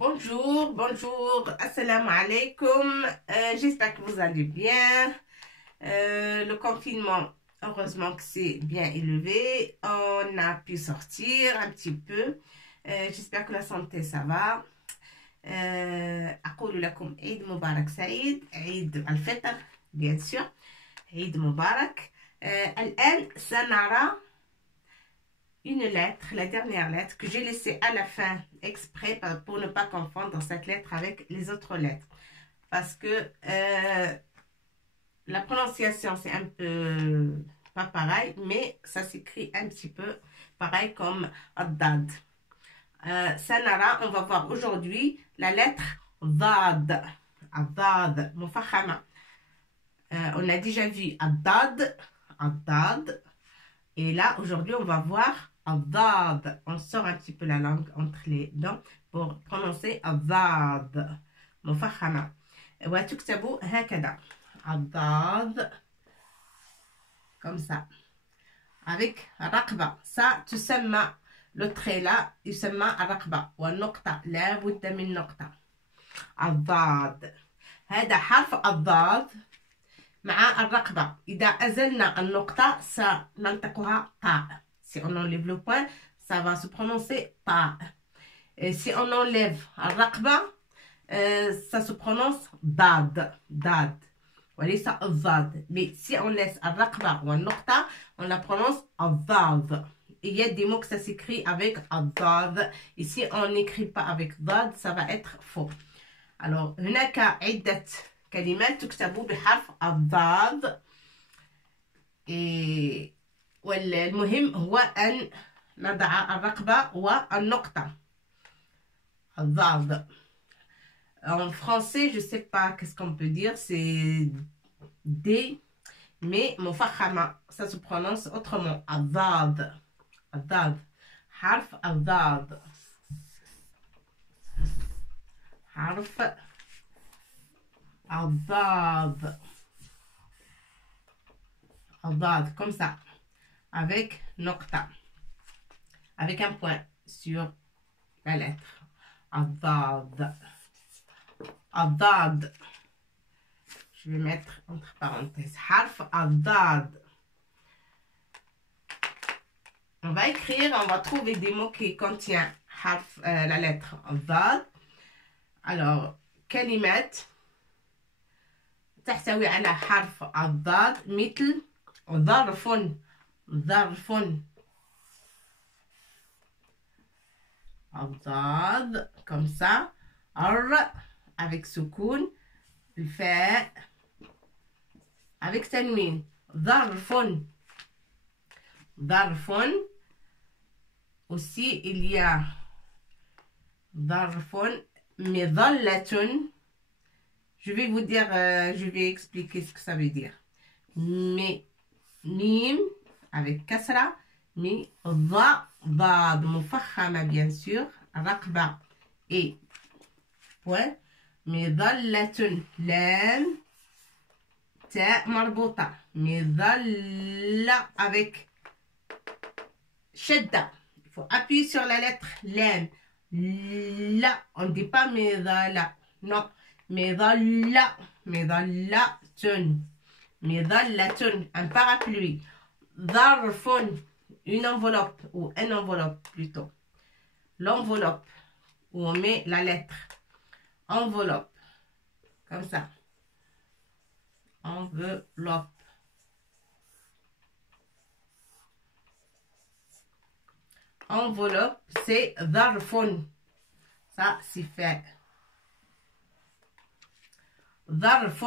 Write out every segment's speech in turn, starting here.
Bonjour, bonjour, assalamu alaikum, j'espère que vous allez bien. Le confinement, heureusement que c'est bien élevé, on a pu sortir un petit peu, j'espère que la santé ça va. أقول لكم عيد مبارك سعيد، عيد الفطر bien sûr، عيد مبارك. الآن سنرى une lettre, la dernière lettre que j'ai laissée à la fin exprès pour ne pas confondre cette lettre avec les autres lettres, parce que la prononciation c'est un peu pas pareil, mais ça s'écrit un petit peu pareil comme Addad. Sanara, on va voir aujourd'hui la lettre Dad. Addad, Mufahama. On a déjà vu Addad, Addad. Et là, aujourd'hui, on va voir Addad. On sort un petit peu la langue entre les dents pour prononcer Addad. Mufahama. وتكتبوا هكذا. Addad. Comme ça. Avec رقبة. Ça, تسمى le trait là, يسمى الرقبة. والنقطة لا بد من نقطة. الضاد. هذا حرف الضاد مع الرقبة. إذا أزلنا النقطة سننطقها طاء. Si on enlève le point, ça va se prononcer طاء. Et si on enlève الرقبة, ça se prononce ضاد. ضاد. وليس الضاد. Mais si on laisse الرقبة والنقطة, on la prononce الضاد. Il y a des mots que ça s'écrit avec الضاد. Et si on n'écrit pas avec ضاد, ça va être faux. Alors, هناك عدة كلمات تكتب بحرف الضاد. والمهم هو أن نضع الرقبة والنقطة. الضاد. En français, je ne sais pas qu'est-ce qu'on peut dire, c'est D, mais مفخمة, ça se prononce autrement. الضاد. الضاد. حرف الضاد. حرف الضاد. الضاد, comme ça, avec نقطة, avec un point sur la lettre. الضاد. الضاد. Je vais mettre entre parenthèses. حرف الضاد. On va écrire, on va trouver des mots qui contiennent la lettre الضاد. Alors, كلمات تحتوي على حرف الضاد مثل ظرف. ظرف. الضاد comme ça. avec سكون. الفاء avec تنوين. ظرف. ظرف. aussi il y a ظرف مظلة. Je vais vous dire, je vais expliquer ce que ça veut dire. Mim avec kasra, ضاد مفخمة bien sûr, رقبة et point, مظلة لام تاء مربوطة, مظلة avec شدة. Il faut appuyer sur la lettre لام. لا, on ne dit pas مظلة, non. مظلة. مظلة. مظلة, un parapluie. ظرف, une enveloppe ou un enveloppe plutôt. L'enveloppe où on met la lettre. Enveloppe. Comme ça. Enveloppe. Enveloppe, c'est ظرف. Ça, c'est fait. ظرف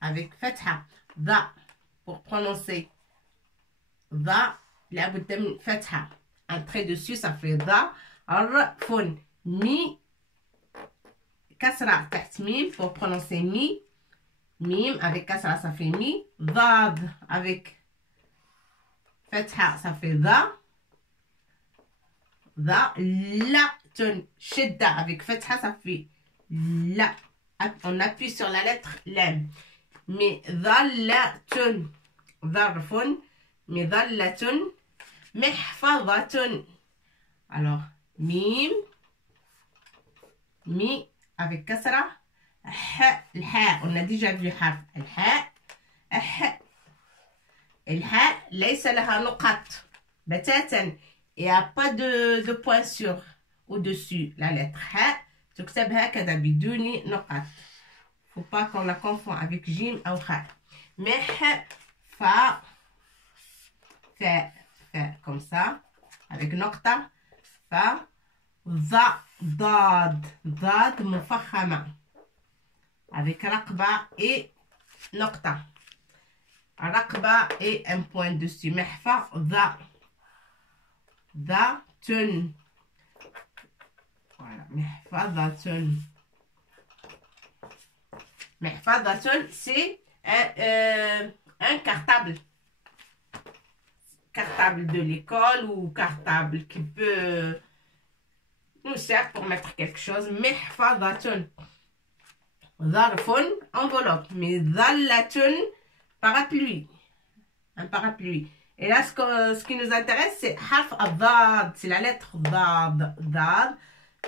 avec فتحة. ذا pour prononcer. ذا لابد من فتحة. Un trait dessus, ça fait ذا. رف. مي كسرة تحت ميم pour prononcer mi. ميم avec كسرة, ça fait mi. ضاد avec فتحة, ça fait ذا. ذا. لا. شدة avec فتحة, ça fait لا. On appuie sur la lettre لام. مظلة. ظرف. مظلة. محفظة. Alors, mim, Mi avec kasra. الحاء on a déjà vu حرف الحاء. الحاء ليس لها نقط بتاتا. Il n'y a pas de point sur au-dessus la lettre حاء تكتب هكذا بدون نقط. Faut pas qu'on la confond avec جيم أو خاء. مح فا comme ça avec نقطة. فا ضاد مفخمة avec رقبة et نقطة. رقبة et un point dessus. محفظة ذاتن. Voilà, محفظة c'est un cartable. Cartable de l'école ou cartable qui peut nous sert pour mettre quelque chose. محفظة. ظرف enveloppe. مظلة parapluie. Un parapluie. Et là, ce qui nous intéresse, c'est حرف الضاد. C'est la lettre ضاد. ضاد.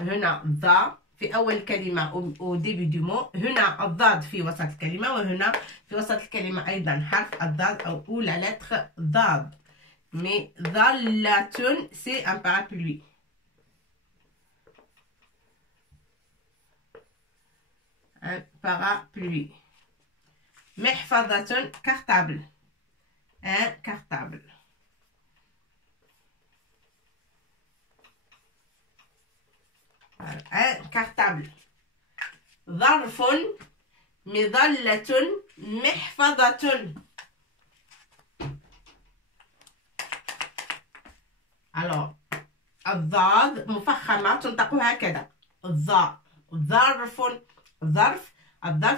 هنا ضا في أول كلمة au début du mot. هنا الضاد في وسط الكلمة. وهنا في وسط الكلمة أيضا حرف الضاد أو la lettre ضاد. Mais ظلة, c'est un parapluie. Un parapluie. محفظة cartable. Un cartable. Un cartable. ظرف مظلة محفظة. Alors الضاد مفخمة تنطق هكذا. الضاء. ظرف. الظرف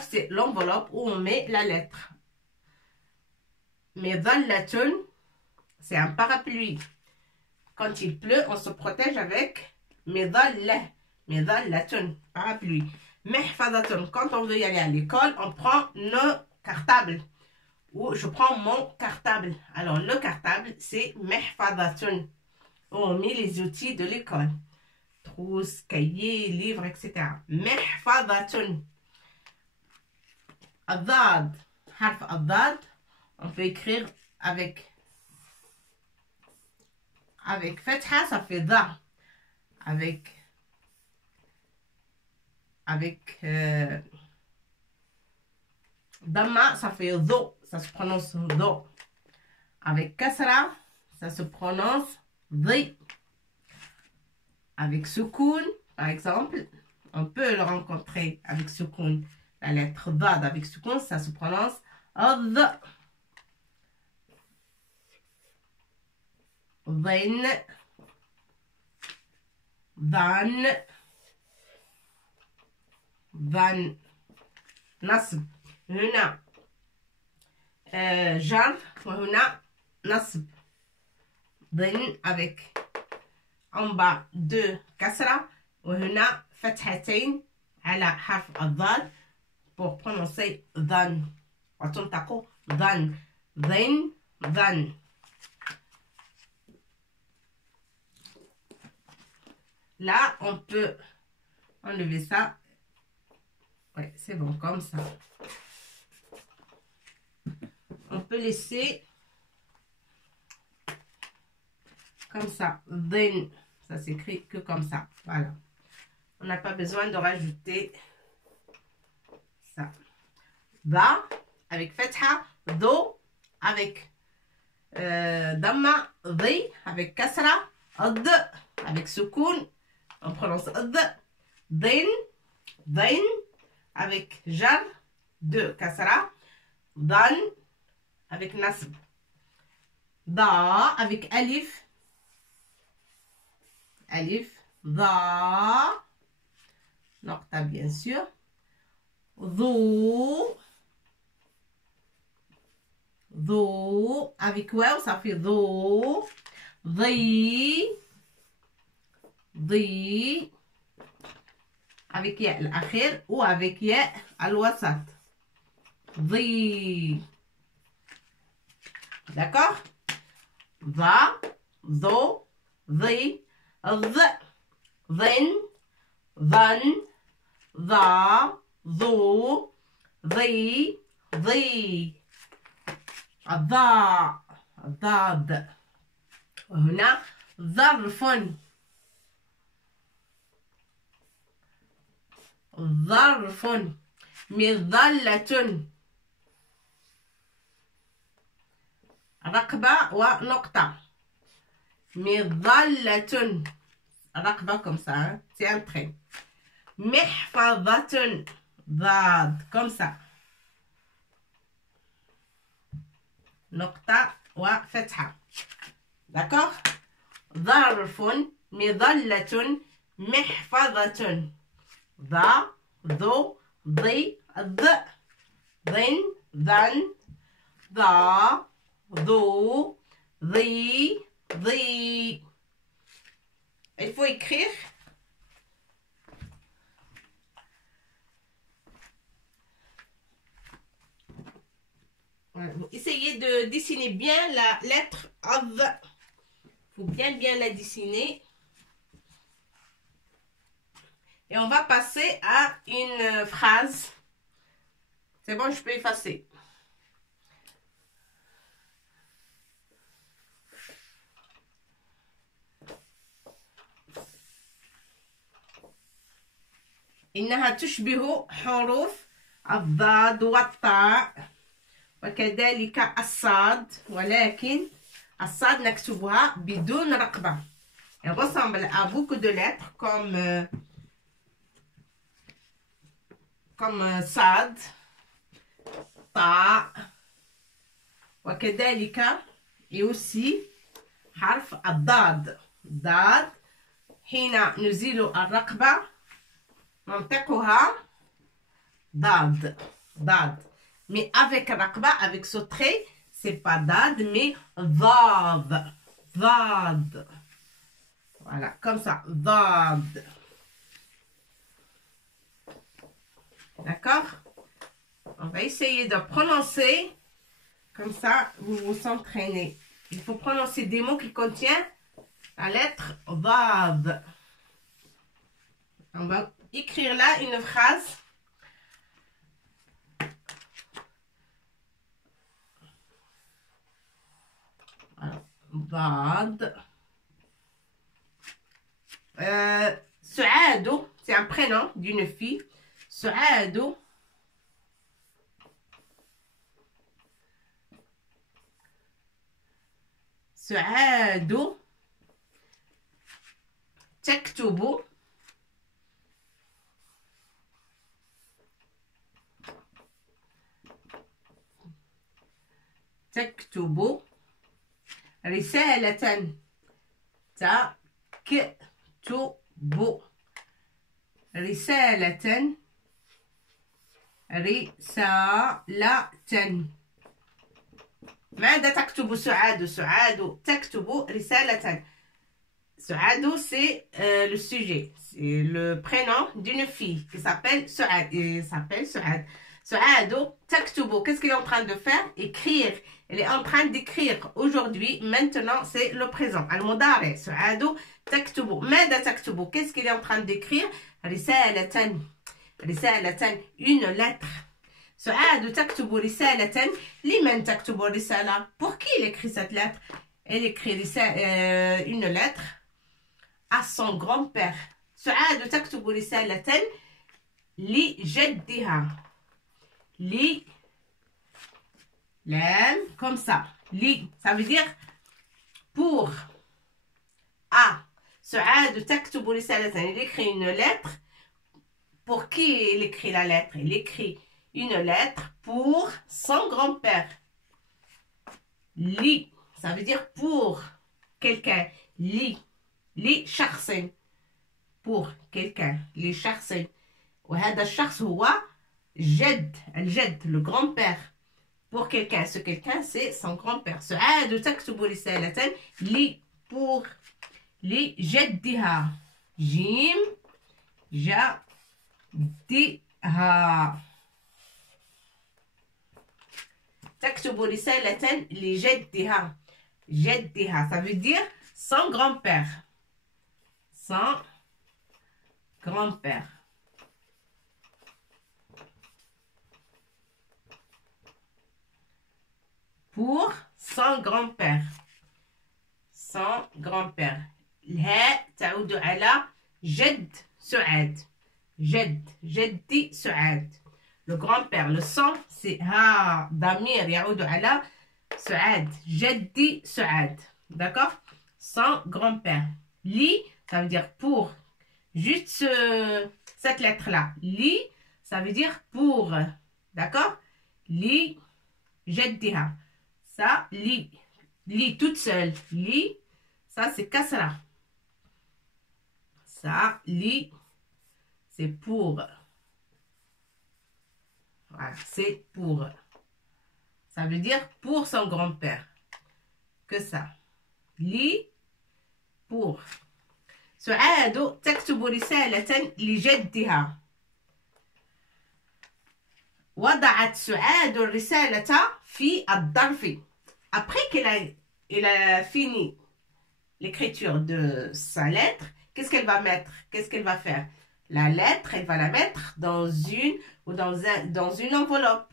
c'est l'enveloppe où on met la lettre. مظلة c'est un parapluie. Quand il pleut, on se protège avec مظلة. مظلة parapluie. محفظة quand on veut y aller à l'école, on prend nos cartables. Ou je prends mon cartable. Alors le cartable c'est محفظة. On met les outils de l'école. Trousse, cahier, livre, etc. محفظة. الضاد. حرف الضاد. On peut écrire avec فتحة, ça fait ضا. Avec ضمة, ça fait ضو. Ça se prononce ضو. Avec kasra, ça se prononce ضي. Avec soukoun, par exemple, on peut le rencontrer avec soukoun. La lettre ضاد avec soukoun, ça se prononce ض. ضن. ظن. ظن. نصب. هنا جر وهنا نصب. ضن avec en bas 2 كسرة وهنا فتحتين على حرف الضاد pour prononcer ظن وتنطق ظن. ضن. ظن. Là, on peut enlever ça. Ouais, c'est bon, comme ça. On peut laisser comme ça. Then, ça s'écrit que comme ça. Voilà. On n'a pas besoin de rajouter ça. Da avec fetha, do avec damma, di avec kasra, ad avec soukoun. On prononce ad. Din. Din avec jar, 2 kasra. Dan avec nasb. Da avec alif. Alif. Da. Nocta bien sûr. Dou. Dou. Avec waw ça fait dou. Di. Di. Avec ya l'akhir ou avec ya al-wasat. Di. D'accord? Va, do, di, ض, ظن, ظن, ذا ذو ذي ضي الضاء ضاد. وهنا ظرف ظرف. مظلة رقبة ونقطة. مظلة رقبة comme ça, c'est un trait. محفظة ضاد comme ça. نقطة وفتحة. D'accord? ظرف مظلة محفظة. ذا ذو ضي ض ضن ذن ذا ذو ضي ضي. Il faut écrire essayez de dessiner bien la lettre AV. Il faut bien la dessiner. Et on va passer à une phrase. C'est bon, je peux effacer. إنها تشبه حروف الضاد والطاء وكذلك الصاد، ولكن الصاد نكتبها بدون رقبة. Elle ressemble à beaucoup de lettres comme صاد طاء وكذلك et aussi حرف الضاد. ضاد حين نزيل الرقبة ننطقها ضاد ضاد. Mais avec raqba, avec ce trait, c'est pas dad, mais dad. Dad. Voilà, comme ça. Dad. D'accord? On va essayer de prononcer. Comme ça, vous vous entraînez. Il faut prononcer des mots qui contiennent la lettre dad. On va écrire là une phrase. ضاد. سعاد, c'est un prénom d'une fille. سعاد. سعاد تكتب رسالة. تكتب رسالة. رسالة. ماذا تكتب سعاد؟ سعاد تكتب رسالة. سعاد, c'est le sujet, c'est le prénom d'une fille qui s'appelle Suad. Il s'appelle Suad. Suad تكتب, qu'est-ce qu'elle est en train de faire? Écrire. Elle est en train d'écrire aujourd'hui. Maintenant, c'est le présent. المضارع. سعاد تكتب. ماذا تكتب? Qu'est-ce qu'elle est en train d'écrire? رسالة. رسالة, une lettre. سعاد تكتب رسالة. لمن تكتب الرسالة? Pour qui elle écrit cette lettre? Elle écrit une lettre à son grand-père. سعاد تكتب رسالة لجدها. لي لام comme ça. Li, ça veut dire pour. Ah, سعاد تكتب رسالة. Elle écrit une lettre. Pour qui elle écrit la lettre? Elle écrit une lettre pour son grand-père. Li, ça veut dire pour quelqu'un. Li, li شخص. Pour quelqu'un. li شخص. وهذا الشخص هو جد. الجد, le grand-père. Pour quelqu'un. Ce quelqu'un, c'est son grand-père. سعاد تكتب رسالة لي pour لجدها. جيم جدها. تكتب رسالة لجدها. جدها, ça veut dire son grand-père. Son grand-père. pour son grand-père. Son grand-père. الهاء تعود على جد سعاد. جد جدي سعاد. Le grand-père, le son, c'est ها ضمير يعود على سعاد. جدي سعاد. D'accord? Son grand-père. Li, ça veut dire pour. Juste cette lettre-là. Li, ça veut dire pour. D'accord? Li, جدها. Ça, li. Li toute seule. Li, ça c'est kasra. Ça, li, c'est pour. Voilà, c'est pour. Ça veut dire pour son grand-père. Que ça. Li, pour. سعاد تكتب رسالة لجدها. وضعت سعاد الرسالة في الظرف. Après qu'elle a fini l'écriture de sa lettre, qu'est-ce qu'elle va mettre? Qu'est-ce qu'elle va faire? La lettre, elle va la mettre dans une enveloppe.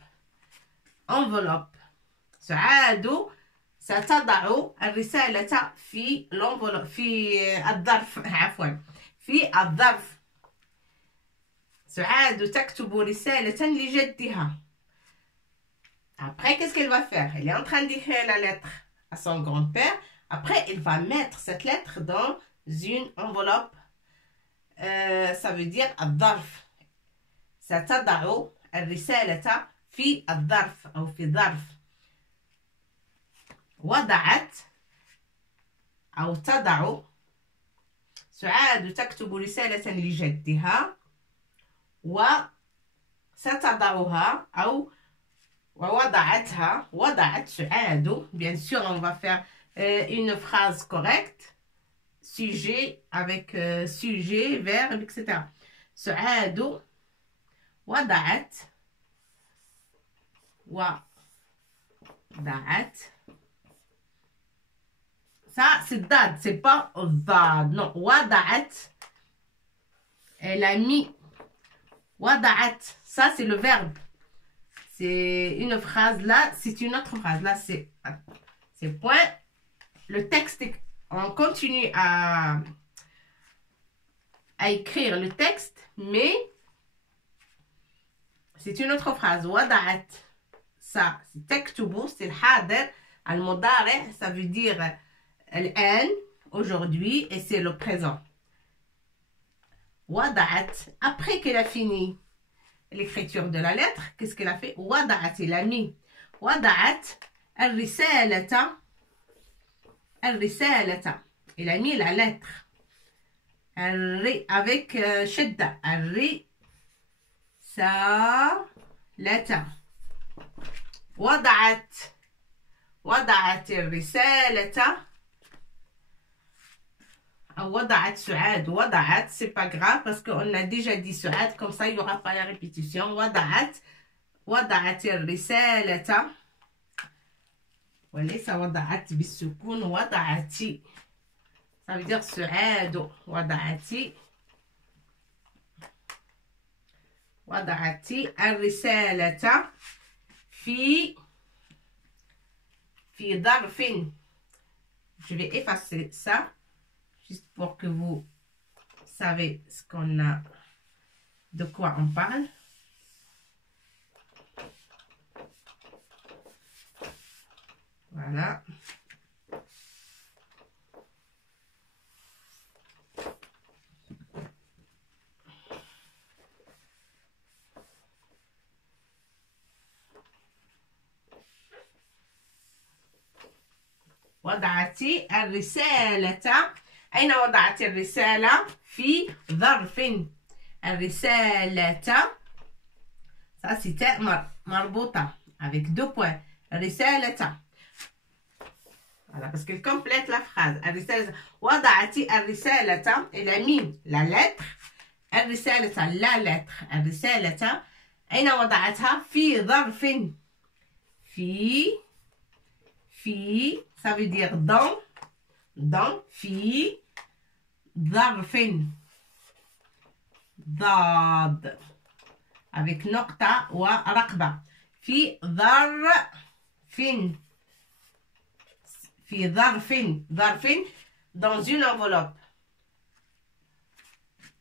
Enveloppe. سعاد ستضع الرسالة في الانفلوب في الظرف عفوا في الظرف. سعاد تكتب رسالة لجدها. Après, qu'est-ce qu'elle va faire? Elle est en train d'écrire la lettre à son grand-père. Après, elle va mettre cette lettre dans une enveloppe. Ça veut dire الظرف. ستضع الرسالة في الظرف أو في ظرف. وضعت أو تضع سعاد تكتب رسالة لجدها وستضعها أو ووضعتها. وضعت سعاد. Bien sûr, on va faire une phrase correcte. Sujet avec sujet, verbe, etc. سعاد وضعت Ça, c'est dad, c'est pas dad. Non, وضعت. Elle a mis. وضعت. Ça, c'est le verbe. C'est une phrase là, c'est une autre phrase. Là, c'est point. Le texte, on continue à écrire le texte, mais c'est une autre phrase. وضعت. Ça, c'est تكتب, c'est le حاضر. المضارع, ça veut dire الآن, aujourd'hui, et c'est le présent. وضعت. Après qu'elle a fini l'écriture de la lettre, qu'est-ce qu'elle a fait? وضعت, elle a mis. وضعت الرسالة. الرسالة. Elle a mis la lettre. Avec شدة. الرسالة. وضعت الرسالة. وضعت سعاد. وضعت, c'est pas grave parce qu'on a déjà dit سعاد, comme ça il n'y aura pas la répétition. وضعت الرسالة. وليس وضعت بالسكون. وضعتي. Ça veut dire سعاد. وضعتي الرسالة في ظرف. Je vais effacer ça juste pour que vous savez ce qu'on a, de quoi on parle. Voilà. وضعت الرسالة. أين وضعت الرسالة؟ في ظرف. الرسالة. Ça c'est تاء مربوطة avec deux points. الرسالة. Voilà, parce qu'elle complète la phrase. الرسالة. وضعت الرسالة. Elle a mis la lettre. الرسالة, la lettre. الرسالة. أين وضعتها؟ في ظرف. في, ça veut dire dans. في ظرف. ضاد avec نقطة ورقبة. في ظرف. في ظرف. ظرف dans une enveloppe.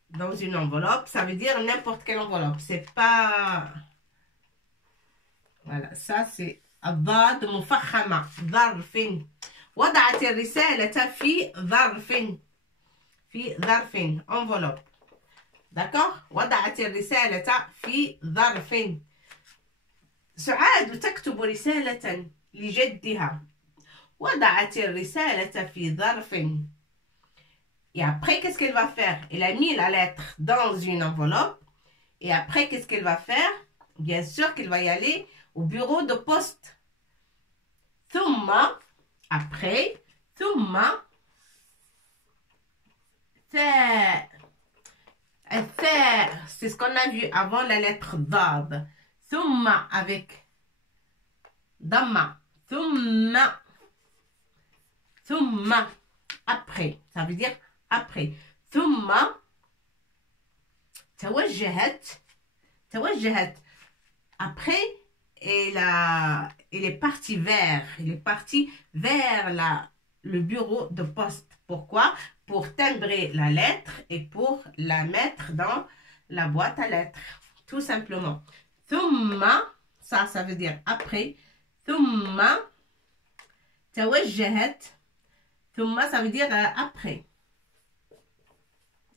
Dans une enveloppe, ça veut dire n'importe quelle enveloppe. C'est pas... Voilà, ça c'est الضاد مفخمة. ظرف. وضعت الرسالة في ظرف. في ظرف. enveloppe. d'accord. وضعت الرسالة في ظرف. سعاد تكتب رسالة لجدها. وضعت الرسالة في ظرف. Et après, qu'est-ce qu'elle va faire? Elle a mis la lettre dans une enveloppe. Et après, qu'est-ce qu'elle va faire? Bien sûr qu'elle va y aller au bureau de poste. ثم, après, ثم, c'est ce qu'on a vu avant la lettre ضاد. ثم avec dhamma. ثم, après, ça veut dire après. ثم توجهت. Après, elle est partie vers le bureau de poste. Pourquoi? Pour timbrer la lettre et pour la mettre dans la boîte à lettres. Tout simplement. ثم, ça veut dire après. ثم توجهت. ثم, ça veut dire après.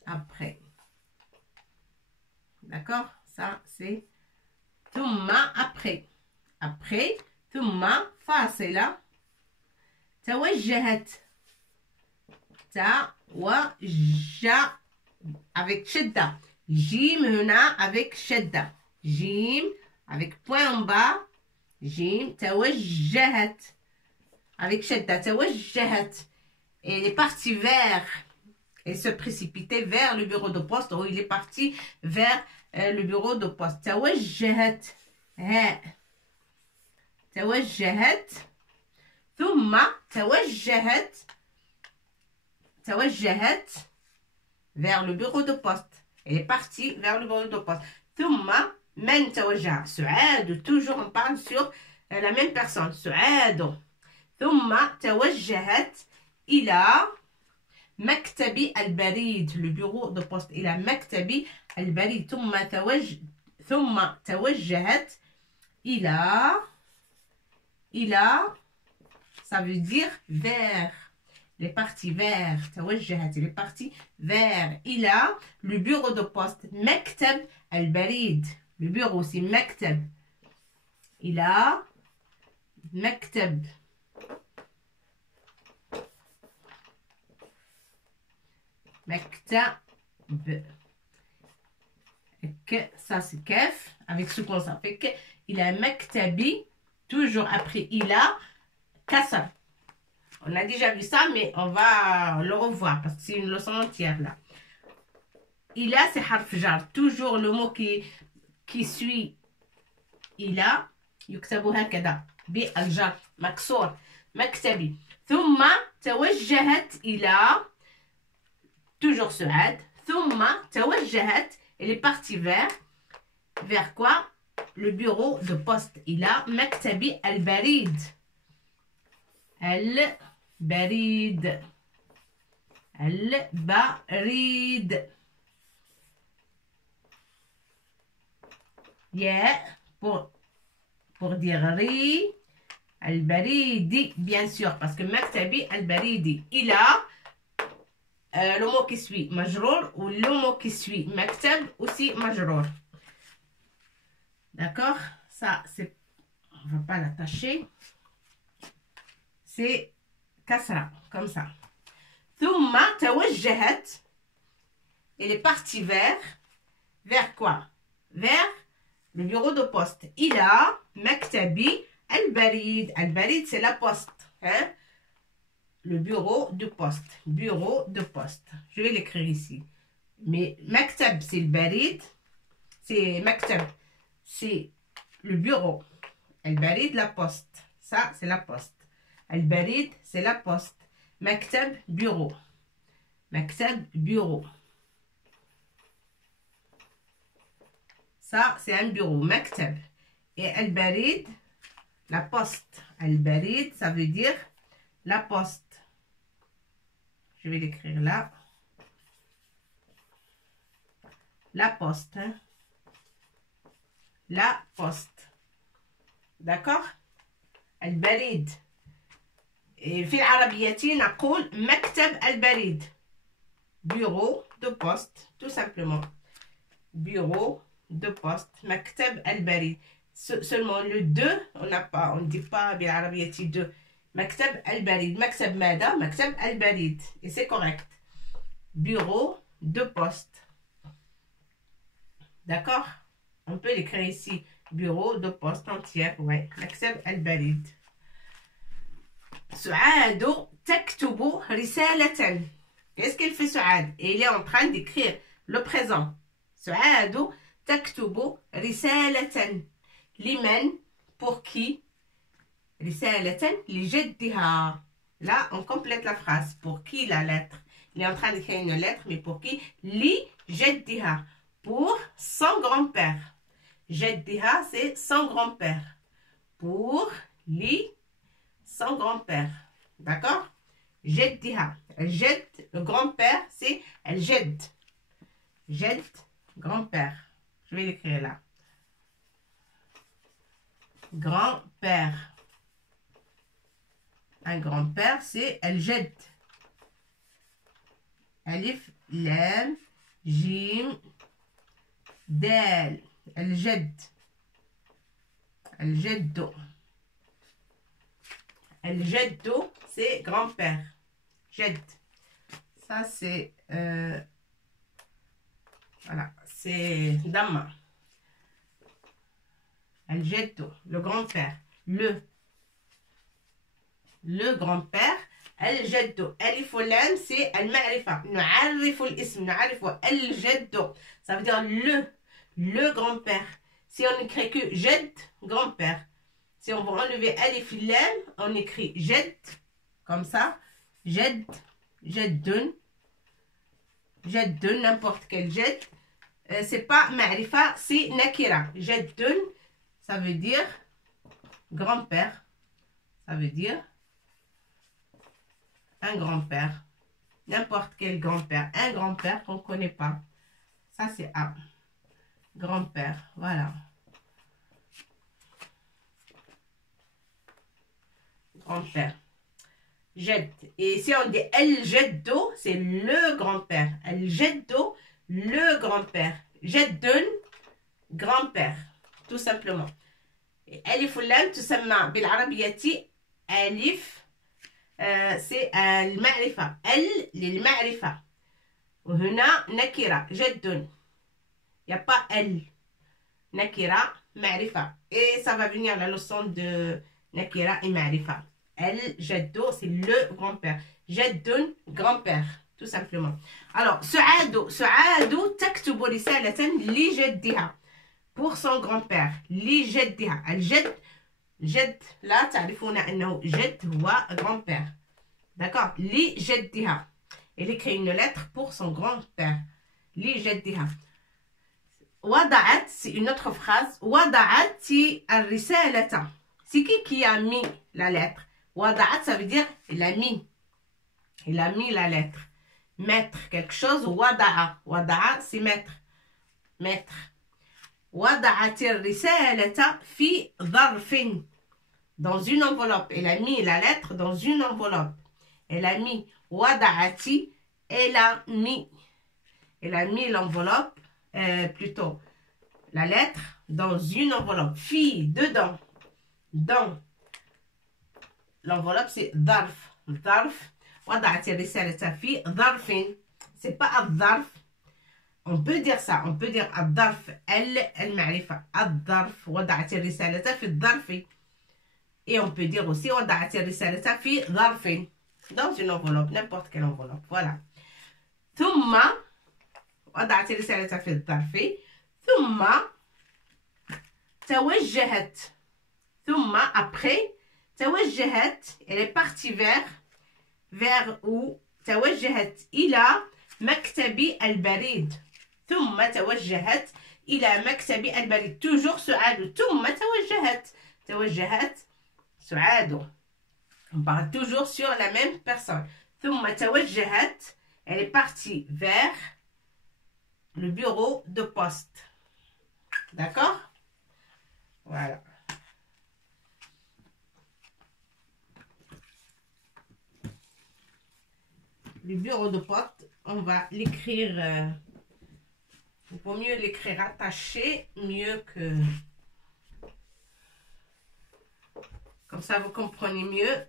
Après. D'accord? Ça, c'est ثم, après. Après. ثم, فاصلة. توجهت. avec شدة. جيم هنا avec شدة. جيم avec point en bas. جيم. توجهت. avec شدة. توجهت. Et il est parti vers, et se précipiter vers le bureau de poste, ou il est parti vers le bureau de poste. توجهت. توجهت. ثم توجهت vers le bureau de poste. Elle est partie vers le bureau de poste. ثم من توجه. سعاد. Toujours on parle sur la même personne. سعاد. ثم توجهت إلى مكتب البريد. Le bureau de poste. إلى مكتب البريد. ثم توجهت إلى ça veut dire vers. Elle est partie vers. توجهت. Elle est partie vers. إلى le bureau de poste. مكتب البريد. Le bureau c'est مكتب. إلى مكتب. مكتب. Ça c'est kef. Avec ce qu'on ça fait que il a مكتبي. Toujours après il a kasra. On a déjà vu ça, mais on va le revoir parce que c'est une leçon entière là. Il a c'est harf jar. Toujours le mot qui suit il a يكتب هكذا بالجر مكسور. مكتبي. ثم توجهت إلى toujours سعاد. ثم توجهت. Elle est partie vers quoi? Le bureau de poste. إلى مكتب البريد. البريد. البريد. pour dire ri. البريدي bien sûr parce que مكتبي البريدي. il a le mot qui suit مجرور ou le mot qui suit مكتب aussi مجرور. D'accord? Ça c'est, on va pas l'attacher. C'est kasra comme ça. ثم توجهت. Elle est partie vers quoi? Vers le bureau de poste. إلى مكتبي البريد. البريد c'est la poste. Hein? Le bureau de poste. Bureau de poste. Je vais l'écrire ici. Mais مكتب c'est le بريد. C'est مكتب. C'est le bureau. البريد la poste. Ça c'est la poste. البريد c'est la poste. مكتب bureau. مكتب bureau. Ça c'est un bureau. مكتب. Et البريد la poste. البريد ça veut dire la poste. Je vais l'écrire là. La poste. Hein. La poste. D'accord? البريد. في العربية نقول مكتب البريد. Bureau de poste, tout simplement. Bureau de poste, مكتب البريد. Seulement le 2, on ne dit pas بالعربية 2. مكتب البريد. مكتب ماذا؟ مكتب البريد. Et c'est correct. Bureau de poste. D'accord? On peut l'écrire ici. Bureau de poste entière. Ouais. مكتب البريد. سعاد تكتب رسالة. Qu'est-ce qu'il fait سعاد? Et il est en train d'écrire le présent. سعاد تكتب رسالة. لمن? Pour qui? رسالة لجدها. Là, on complète la phrase. Pour qui la lettre? Il est en train d'écrire une lettre, mais pour qui? لجدها. Pour son grand-père. جدها, c'est son grand-père. Pour son grand-père. D'accord? جدها. الجد, le grand-père, c'est الجد. جد, grand-père. Je vais l'écrire là. Grand-père. Un grand-père, c'est الجد. ألف لام جيم دال. الجد. الجد. الجد, c'est grand-père. جد. Ça, c'est... voilà, c'est Dama. الجد, le grand-père. Le grand-père. الجد. ألف لام, c'est المعرفة. نعرف الاسم. نعرف الجد. Ça veut dire le grand-père. Si on écrit que jed, grand-père. Si on va enlever alif lam, on écrit jed, comme ça. Jed, jeddun, jeddun, n'importe quel jed. C'est pas ma'rifa, c'est nakira. Jeddun, ça veut dire grand-père. Ça veut dire un grand-père. N'importe quel grand-père. Un grand-père qu'on ne connaît pas. Ça, c'est A. Grand-père, voilà. Grand-père. Jed. Et si on dit El Jeddo, c'est le grand-père. El Jeddo, le grand-père. Jeddun, grand-père. Tout simplement. Alif Lam, تسمى بالعربية ألف. c'est المعرفة. للمعرفة. وهنا نكرة. جد. Il n'y a pas elle. Nakira, Ma'rifa. Et ça va venir la leçon de Nakira et Ma'rifa. Elle, Jaddo, c'est le grand-père. Jaddun, grand-père, tout simplement. Alors, Su'adu taktubu risalatan li jaddiha. Pour son grand-père. Li jaddiha. Al-jadd, jadd, là, ta'rifuna annahu jadd huwa grand-père. D'accord? Li jaddiha. Elle écrit une lettre pour son grand-père. Li jaddiha. Wada'at, c'est une autre phrase. Wada'ati al-risalata. C'est qui a mis la lettre? Wada'at, ça veut dire il a mis. Il a mis la lettre. Mettre quelque chose. Wada'a. Wada'a, c'est mettre. Mettre. Wada'ati al-risalata fi dharfin. Dans une enveloppe. Elle a mis la lettre dans une enveloppe. Elle a mis. Wada'ati. Elle a mis. Elle a mis l'enveloppe. Plutôt la lettre dans une enveloppe. Fi, dedans. Dans l'enveloppe, c'est dharf. Dharf. Wada'ati risalata fi dharfin. C'est pas ad-dharf. On peut dire ça. On peut dire ad-dharf. Al-ma'rifa. Ad-dharf. Wada'ati risalata fi dharfi. Et on peut dire aussi wada'ati risalata fi dharfin. Dans une enveloppe. N'importe quelle enveloppe. Voilà. Thumma. وضعت رسالة في الظرف ثم توجهت après توجهت elle est partie vers où توجهت إلى مكتب البريد ثم توجهت إلى مكتب البريد toujours سعاد ثم توجهت سعاد On part toujours sur la même personne. ثم توجهت, elle est partie vers le bureau de poste. D'accord? Voilà. Le bureau de poste, on va l'écrire. Il vaut mieux l'écrire attaché, mieux que... Comme ça, vous comprenez mieux.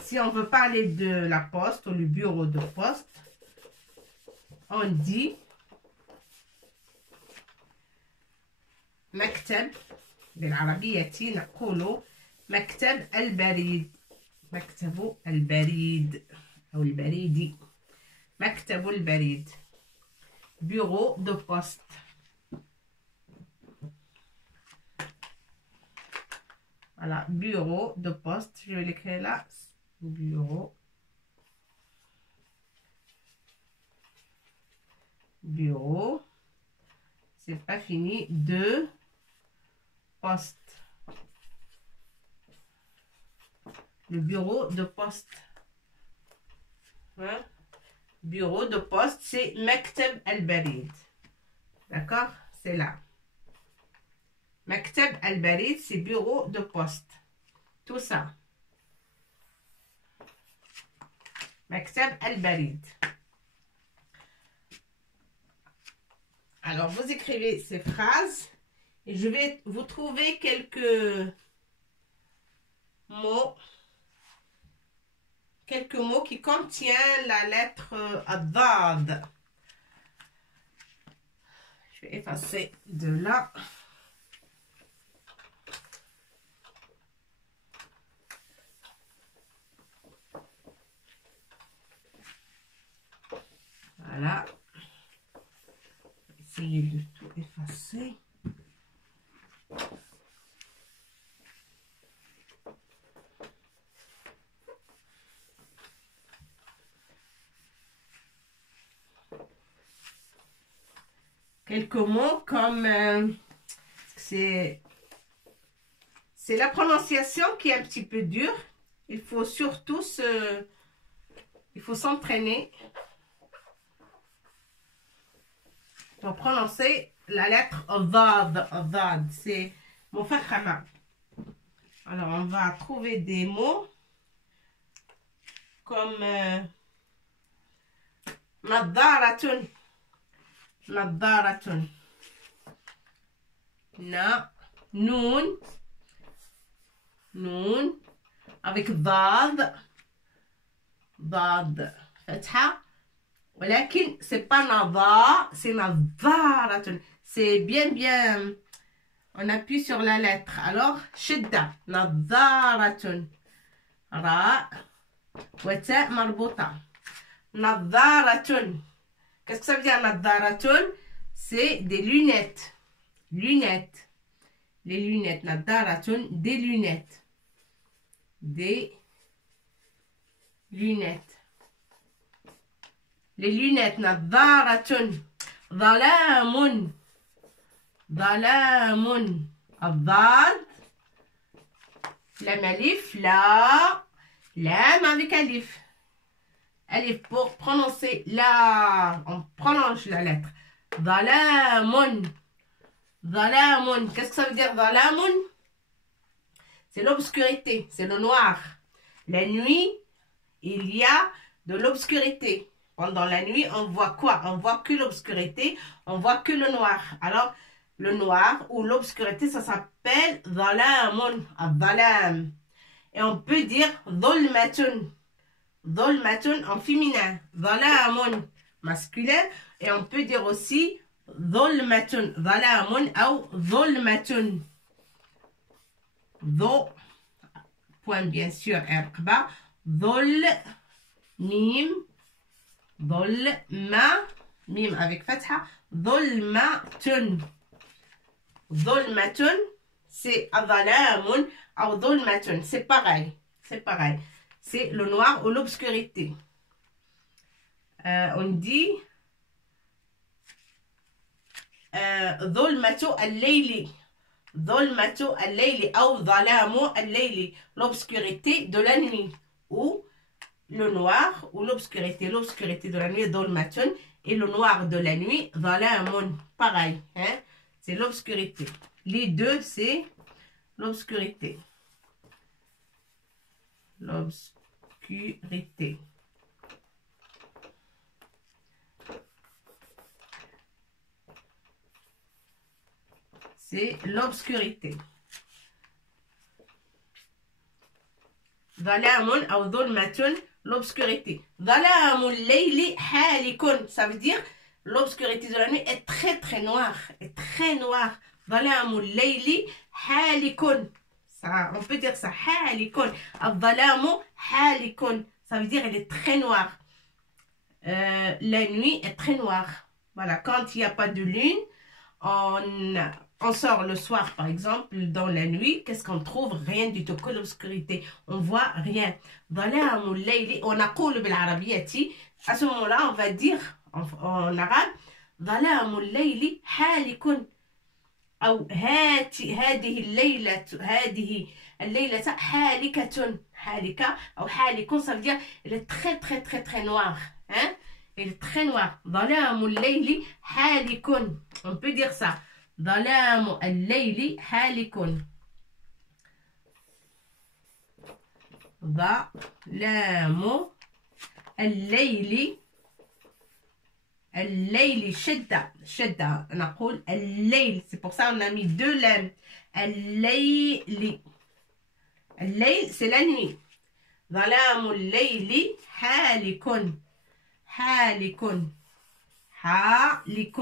Si on veut parler de la poste ou le bureau de poste, on dit مكتب بالعربية نقول مكتب البريد. مكتب البريد أو البريدي. مكتب البريد. Bureau de poste. Voilà, bureau de poste. Je vais l'écrire là. Bureau. Bureau. C'est pas fini. De poste. Le bureau de poste. Hein? Bureau de poste, c'est Maktab al-Barid. D'accord? C'est là. Maktab al-Barid, c'est bureau de poste. Tout ça. Maktab al-Barid. Alors, vous écrivez ces phrases et je vais vous trouver quelques mots. Quelques mots qui contiennent la lettre Ad. Je vais effacer de là. Voilà. Essayez de tout effacer. Quelques mots comme c'est la prononciation qui est un petit peu dure. Il faut surtout s'entraîner pour prononcer la lettre Dhad. C'est Mufakhama. Alors on va trouver des mots comme Nadharatun. نظارة نون avec ضاد فتحة ولكن c'est pas نظا c'est نظارة c'est bien on appuie sur la lettre alors شدة نظارة راء وتاء مربوطة نظارة. Qu'est-ce que ça veut dire, nadharatun? C'est des lunettes. Lunettes. Les lunettes. Nadharatun, des lunettes. Des lunettes. Les lunettes. Nadharatun. Dhalamun. Dhalamun. Adhad. La malif. La. Lam avec alif. Alif pour prononcer la. On prononce la lettre. Dhalamun. Dhalamun. Qu'est-ce que ça veut dire dhalamun? C'est l'obscurité. C'est le noir. La nuit, il y a de l'obscurité. Pendant la nuit, on voit quoi? On voit que l'obscurité. On voit que le noir. Alors, le noir ou l'obscurité, ça s'appelle dhalamun. Dhalam. Et on peut dire dhulmatun. Dhulmatun en féminin, dhalamun masculin, et on peut dire aussi dhulmatun, dhalamun ou dhulmatun. Dho, point bien sûr, erqba, dhul, mim, dhul, ma, mim avec fatha, dhulmatun. Dhulmatun, c'est dhalamun ou dhulmatun, c'est pareil, c'est pareil. C'est le noir ou l'obscurité. On dit dhulmatu al-layli. ظلمة الليل أو ظلام الليل, l'obscurité de la nuit, ou le noir ou l'obscurité. L'obscurité de la nuit, ظلمة, et le noir de la nuit, ظلام. Pareil, hein? C'est l'obscurité. Les deux, c'est l'obscurité. L'obscurité. C'est l'obscurité. ظلام أو ظلمة, l'obscurité. ظلام الليل حالك, ça veut dire l'obscurité de la nuit est très très noire, est très noire. ظلام الليل حالك, ça, on peut dire ça, حالك. الظلام حالك, ça veut dire elle est très noire. La nuit est très noire. Voilà, quand il n'y a pas de lune, on sort le soir, par exemple, dans la nuit, qu'est-ce qu'on trouve? Rien du tout, que l'obscurité. On voit rien. ظلام الليل, on أقول بالعربية, à ce moment-là, on va dire en arabe, ظلام الليل حالك, أو هذه الليلة حالكة, حالكة أو حالك, ça veut dire elle est très très très très noire, hein? Elle est très noire. ظلام الليل حالك, on peut dire ça. ظلام الليل حالك. ظلام الليل, الليل شدة نقول الليل, c'est pour ça on a mis deux lames. الليل, الليل c'est la nuit. ظلام الليل حالك, حالك, حالك,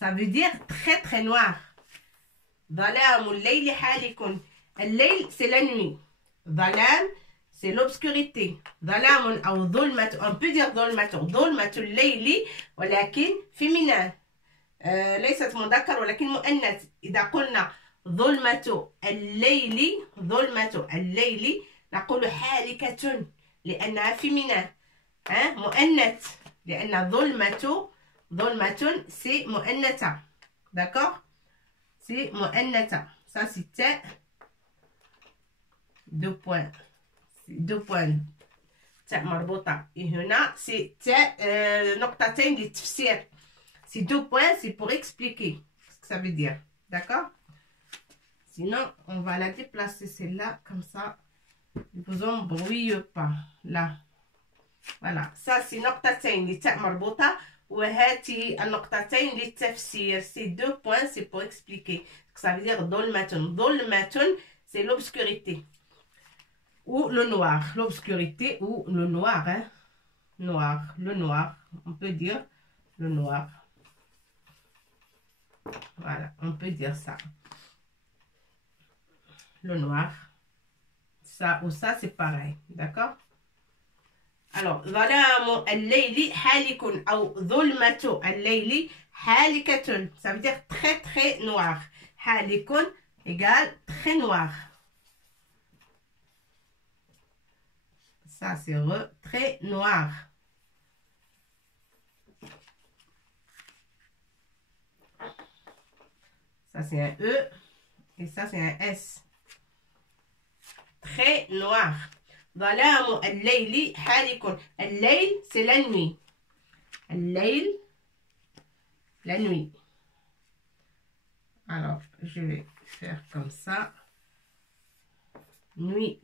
ça veut dire très très noir. ظلام الليل حالك. الليل c'est la nuit. ظلام c'est l'obscurité. ظلام أو ظلمة, on peut dire ظلمة الليل, ولكن féminin, ليست مذكر ولكن مؤنث. إذا قلنا ظلمة الليل نقول حالكة لأنها féminin, hein? مؤنث, لأن ظلمة c'est مؤنثة, d'accord? C'est مؤنثة. Ça c'est deux points تاء مربوطة, et هنا c'est نقطتين للتفسير. C'est deux points, c'est pour expliquer ce que ça veut dire, d'accord? Sinon on va la déplacer celle-là comme ça, ne vous embrouille pas. Là, voilà, ça c'est نقطتين لتاء مربوطة, وهاتي النقطتين للتفسير. C'est deux points, c'est pour expliquer ce que ça veut dire. ظلمة c'est l'obscurité ou le noir, l'obscurité ou le noir, hein? Noir, le noir, on peut dire le noir. Voilà, on peut dire ça. Le noir, ça ou ça c'est pareil, d'accord? Alors, ظلام الليل حالك أو ظلمة الليل حالكة, ça veut dire très très noir. حالك égale très noir. Ça c'est très noir. Ça c'est un E et ça c'est un S. Très noir. ظلام الليل حالك. الليل c'est la nuit. الليل, la nuit. Alors je vais faire comme ça. Nuit.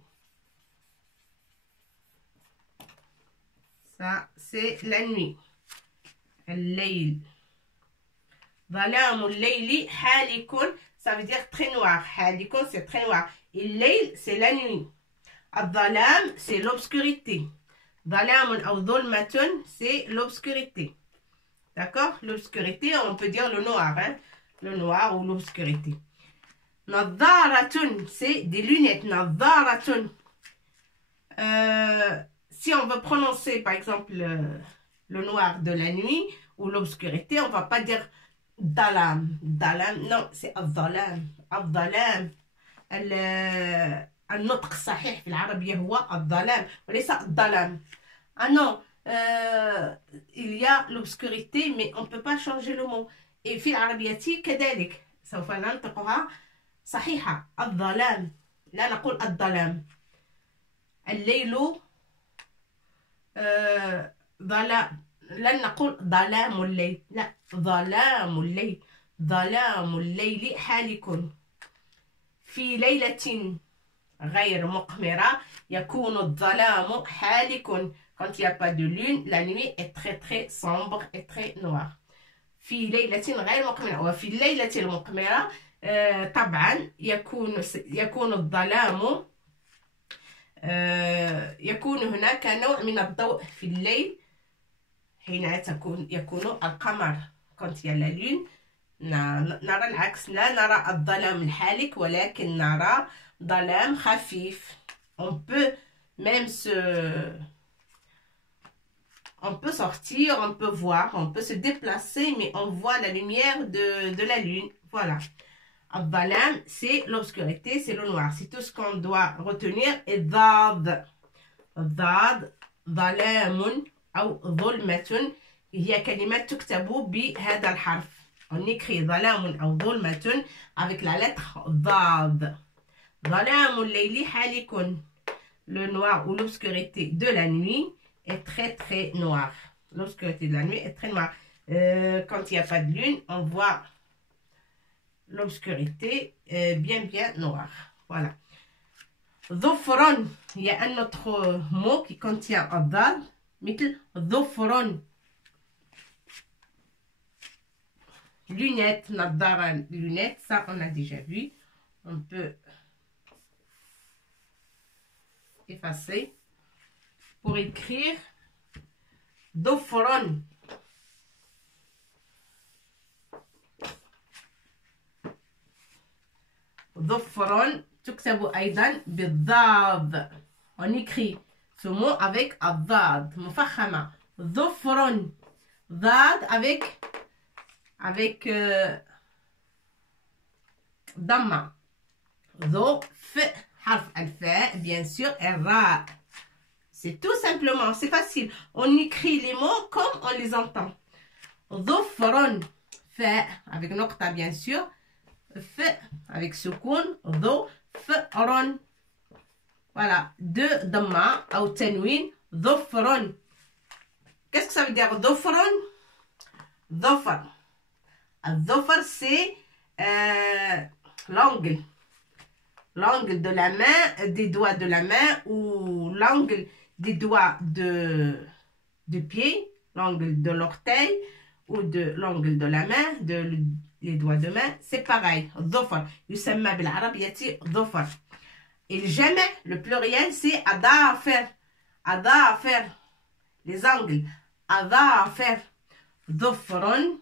Ça c'est la nuit. الليل. ظلام الليل حالك, ça veut dire très noir. حالك c'est très noir. Et الليل c'est la nuit. الظلام c'est l'obscurité. ظلام أو ظلمة c'est l'obscurité. D'accord? L'obscurité, on peut dire le noir, hein? Le noir ou l'obscurité. نظارة c'est des lunettes. نظارة. Si on veut prononcer par exemple le noir de la nuit ou l'obscurité, on va pas dire dalam. Dalam, non, c'est الظلام. الظلام. النطق الصحيح في العربية هو الظلام وليس الظلام. Ah non, il y a l'obscurité mais on ne peut pas changer le mot. Et في العربية كذلك, سوف ننطقها صحيحة. الظلام، لا نقول الظلام. الليل ظلام، لن نقول ظلام الليل، لا، ظلام الليل. ظلام الليل حالك. في ليلة غير مقمرة يكون الظلام حالك. Quand il n'y a pas de lune, la nuit est très très sombre et très noire. في ليلة غير مقمرة. وفي الليلة المقمرة طبعا يكون الظلام، يكون هناك نوع من الضوء في الليل حين يكون القمر. Quand il y a la lune نرى العكس، لا نرى الظلام الحالك ولكن نرى ظلام خفيف. On peut même on peut sortir, on peut voir, on peut se déplacer, mais on voit la lumière de la lune. Voilà. Al-Dhalam, c'est l'obscurité, c'est le noir. C'est tout ce qu'on doit retenir. Et Dhad. Dhad, Dhalamun, ou Dhulmatun, هي كلمات تكتب بهذا الحرف. On écrit Dhalamun ou Dhulmatun avec la lettre Dhad. Dhalamul Layli halikun. Le noir ou l'obscurité de la nuit est très très noir. L'obscurité de la nuit est très noire. Quand il n'y a pas de lune, on voit l'obscurité bien noire. Voilà. Dhufran, il y a un autre mot qui contient Adad, مثل Dhufran. Lunettes, nadara, lunettes, ça on a déjà vu. On peut effacer pour écrire Dhufran. Dhufran تكتب أيضا بالضاد. On écrit ce mot avec الضاد مفخمة. Dhufran. ضاد avec ضمة. ذو ف حرف الفاء bien sûr et ra. C'est tout simplement, c'est facile. On écrit les mots comme on les entend. Dhufran, fa avec nokta bien sûr. F avec soukoun. Dhufran. Voilà, deux dhamma ou tanwin. Dhufran. Qu'est-ce que ça veut dire dhufran? Dhufar. Dhufar, c'est l'angle. L'angle de la main, des doigts de la main ou l'angle des doigts de pied, l'angle de l'orteil ou de l'angle de la main, les doigts de main, c'est pareil. Dhufar. Yusamma bil arabiyati dhufar. Et le jama', le pluriel, c'est adafir. Adafir. Les angles. Adafir. Dhufran.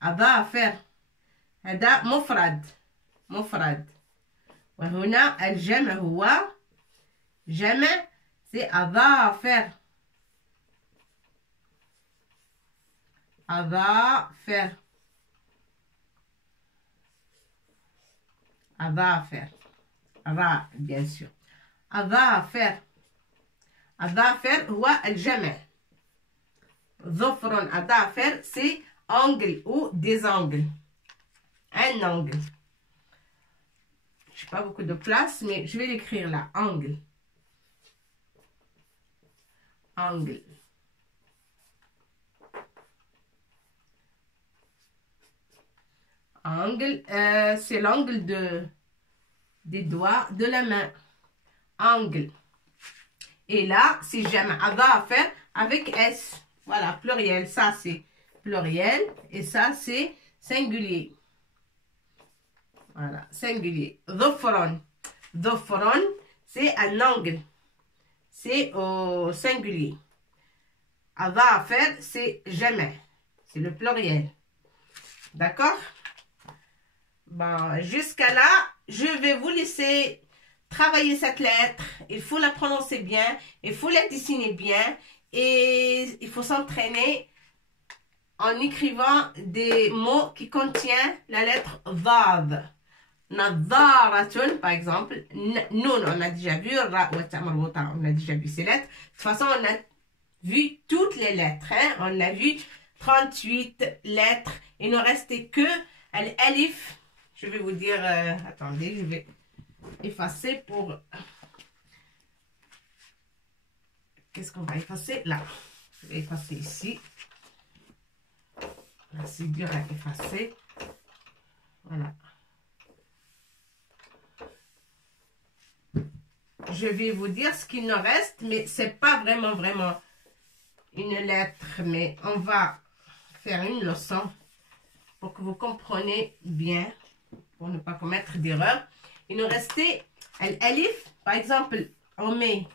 Adafir. هذا مفرد. مفرد. وهنا الجمع هو جمع سي أظافر. أظافر. أظافر. را bien sûr. أظافر. أظافر هو الجمع. ظفر أظافر سي angle ou des angles. Un angle. Je n'ai pas beaucoup de place, mais je vais l'écrire là. Angle. Angle. Angle, c'est l'angle des doigts de la main. Angle. Et là, c'est j'aime adafir avec S. Voilà, pluriel. Ça, c'est pluriel. Et ça, c'est singulier. Voilà, singulier. Dhufran. Dhufran, c'est un angle. C'est au singulier. Adafir, c'est jamais. C'est le pluriel. D'accord? Bon, jusqu'à là, je vais vous laisser travailler cette lettre. Il faut la prononcer bien. Il faut la dessiner bien. Et il faut s'entraîner en écrivant des mots qui contiennent la lettre Dhad. Nadharatun, par exemple. Noun, on a déjà vu. Ra, wa, marbuta, on a déjà vu ces lettres. De toute façon, on a vu toutes les lettres. Hein? On a vu 38 lettres. Il ne restait que Al-alif, je vais vous dire, attendez, je vais effacer pour... Qu'est-ce qu'on va effacer? Là, je vais effacer ici. C'est dur à effacer. Voilà. Je vais vous dire ce qu'il nous reste, mais c'est pas vraiment une lettre, mais on va faire une leçon pour que vous compreniez bien, pour ne pas commettre d'erreur. Il nous restait l'alif, par exemple, on met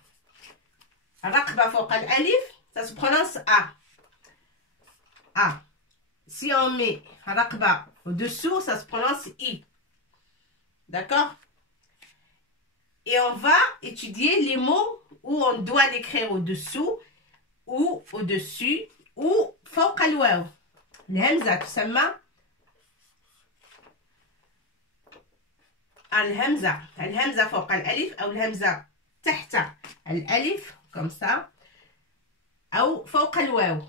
raqba fawq l'alif, ça se prononce A. A. Si on met raqba au-dessous, ça se prononce I. D'accord? Et on va étudier les mots où on doit l'écrire au-dessous ou au-dessus ou فوق الواو. الهمزة تسمى الهمزة فوق الألف أو الهمزة تحت الألف comme ça أو فوق الواو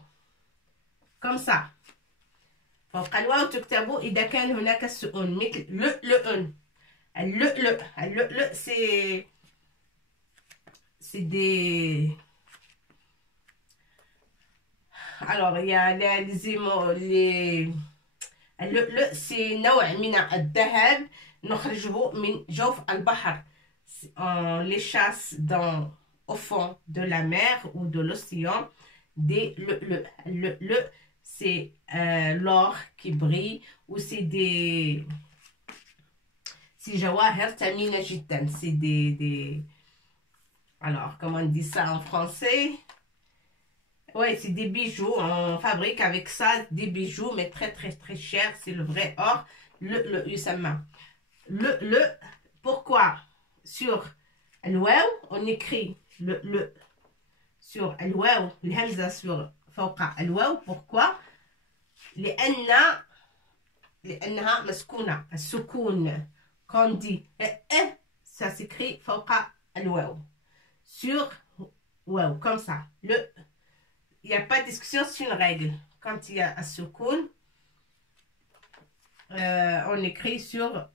comme ça. فوق الواو تكتب إذا كان هناك السكون مثل لؤلؤ. اللؤلؤ c'est des... Alors, il y a اللؤلؤ c'est نوع من الذهب نخرجه من جوف البحر. On les chasse au fond de la mer ou de l'océan. Des le c'est l'or qui brille ou c'est des... جواهر ثمينة جدا. C'est des... Alors, comment on dit ça en français? Ouais, c'est des bijoux. On fabrique avec ça des bijoux, mais très chers. C'est le vrai or. Le usama. Pourquoi? Sur الواو, on écrit le sur الواو, الهمزة sur فوق الواو. Pourquoi? لأنها مسكونة. السكون. Quand on dit ça s'écrit فوق الواو. Sur واو, comme ça. Il n'y a pas de discussion, c'est une règle. Quand il y a un soukoun, on écrit sur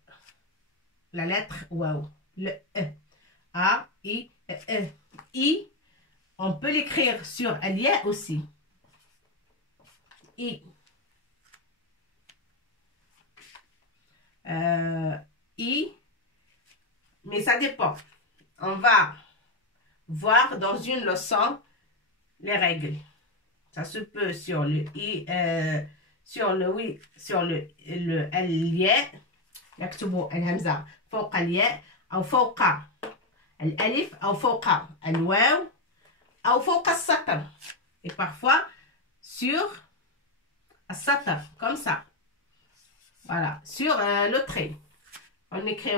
la lettre waouh. Le E. A, I, E. I, on peut l'écrire sur Alia aussi. I. I. Mais ça dépend. On va voir dans une leçon les règles. Ça se peut sur le I, sur le الياء نكتب الهمزة فوق الياء أو فوق الألف أو فوق الواو أو فوق السطر. Et parfois sur السطر comme ça. Voilà, sur le trait. On écrit.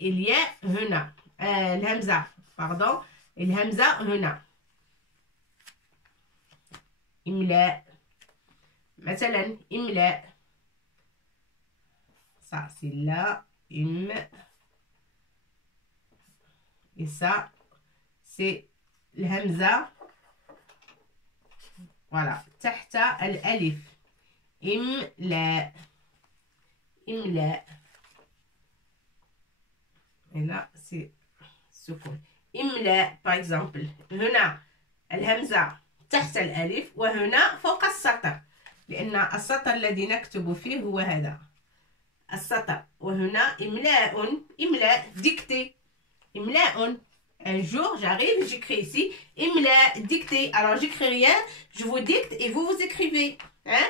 الياء هنا. الهمزة pardon. الهمزة هنا. إملاء مثلا إملاء. Ça c'est là et ça c'est الهمزة. voilà تحت الألف. إملاء et là c'est سكون. إملاء par exemple هنا الهمزة تحت الألف وهنا فوق السطر لأن السطر الذي نكتب فيه هو هذا السطر. وهنا إملاء dictée. إملاء. Un jour j'arrive, j'écris ici إملاء dictée. Alors j'écris rien, je vous dicte et vous écrivez. Hein?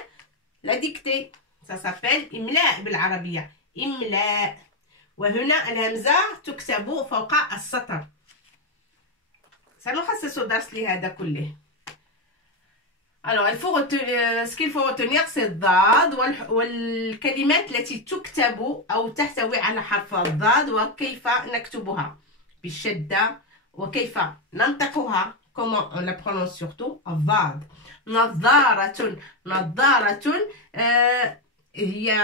La dictée. Ça s'appelle إملاء بالعربية. إملاء. وهنا الهمزة تكتب فوق السطر. سنخصص درس لهذا كله. Alors, ce qu'il faut retenir, c'est الضاد والكلمات التي تكتب أو تحتوي على حرف الضاد وكيف نكتبها بالشدة وكيف ننطقها. Comment on la prononce surtout. الضاد. نظارة هي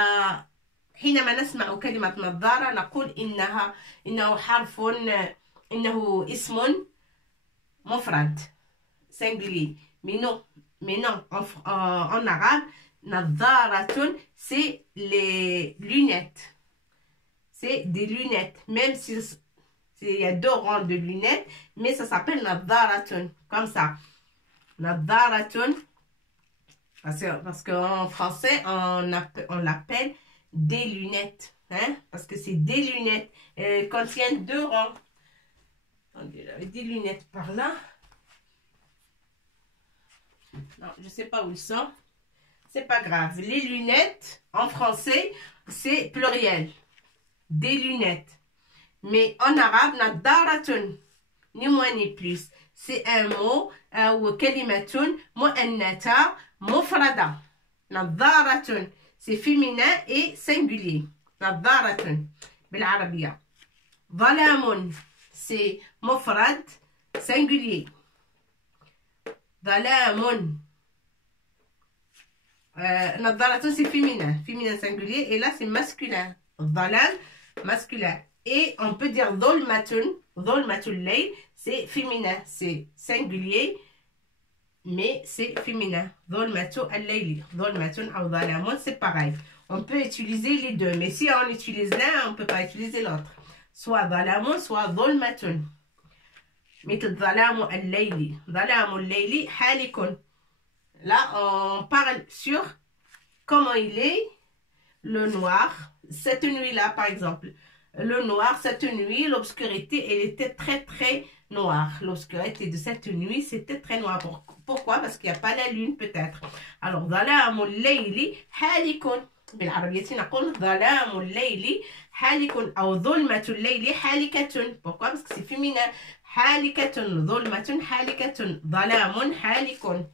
حينما نسمع كلمة نظارة نقول إنه اسم مفرد singulier. Mais non, en arabe, Nadharatun, c'est les lunettes. C'est des lunettes. Même si il y a 2 rangs de lunettes, mais ça s'appelle nadharatun. Comme ça. Nadharatun. Parce qu'en français, on l'appelle des lunettes. Hein? Parce que c'est des lunettes. Elles contiennent 2 rangs. Attendez, j'avais des lunettes par là. Non, je ne sais pas où ils sont. C'est pas grave. Les lunettes, en français, c'est pluriel. Des lunettes. Mais en arabe, nadharatun. Ni moins ni plus. C'est un mot, ou kalimatun, mu'annata, mufrada. Nadharatun. C'est féminin et singulier. Nadharatun. Bil'arabia. Dhalamun. C'est mufrad, singulier. Dhalamun. Nadharatun, c'est féminin. Féminin singulier. Et là, c'est masculin. Dhalam, masculin. Et on peut dire dhulmatun. Dhulmatul layl, c'est féminin. C'est singulier, mais c'est féminin. Dhulmatu al-layli. Dhulmatun ou dhalamun, c'est pareil. On peut utiliser les deux. Mais si on utilise l'un, on ne peut pas utiliser l'autre. Soit dhalamun, soit dhulmatun. مثل ظلام الليل. ظلام الليل حالك. Là, on parle sur comment il est le noir cette nuit-là, par exemple. Le noir, cette nuit, l'obscurité, elle était très noire. L'obscurité de cette nuit, c'était très noir. Pourquoi? Parce qu'il n'y a pas la lune, peut-être. Alors, ظلام الليل حالك. بالعربية نقول ظلام الليل حالك أو ظلمة الليل حالكة. Pourquoi? Parce que c'est féminin. حالكة ظلمة حالكة ظلام حالك.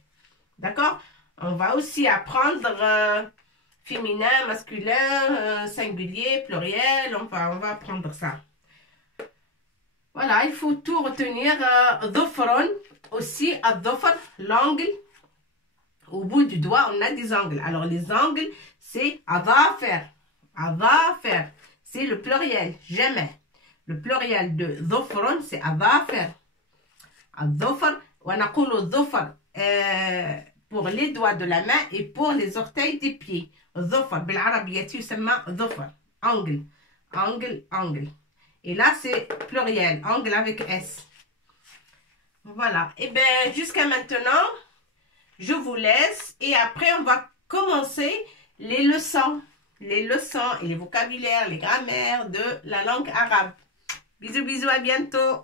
D'accord? On va aussi apprendre féminin, masculin, singulier, pluriel. On va apprendre ça. Voilà, il faut tout retenir. Dhufrun, aussi, ad-dhufr, l'angle. Au bout du doigt, on a des angles. Alors, les angles, c'est adhafir. Adhafir, c'est le pluriel, jamais. Le pluriel de dhufrun, c'est adhafir. Ad-dhufr, on a dhufr pour les doigts de la main et pour les orteils des pieds. Dhufr, بالعربية يسمى dhufr. Angle, angle, angle. Et là, c'est pluriel, angle avec S. Voilà. Et bien, jusqu'à maintenant, je vous laisse. Et après, on va commencer les leçons. Les leçons et les vocabulaires, les grammaires de la langue arabe. Bisous, bisous, à bientôt.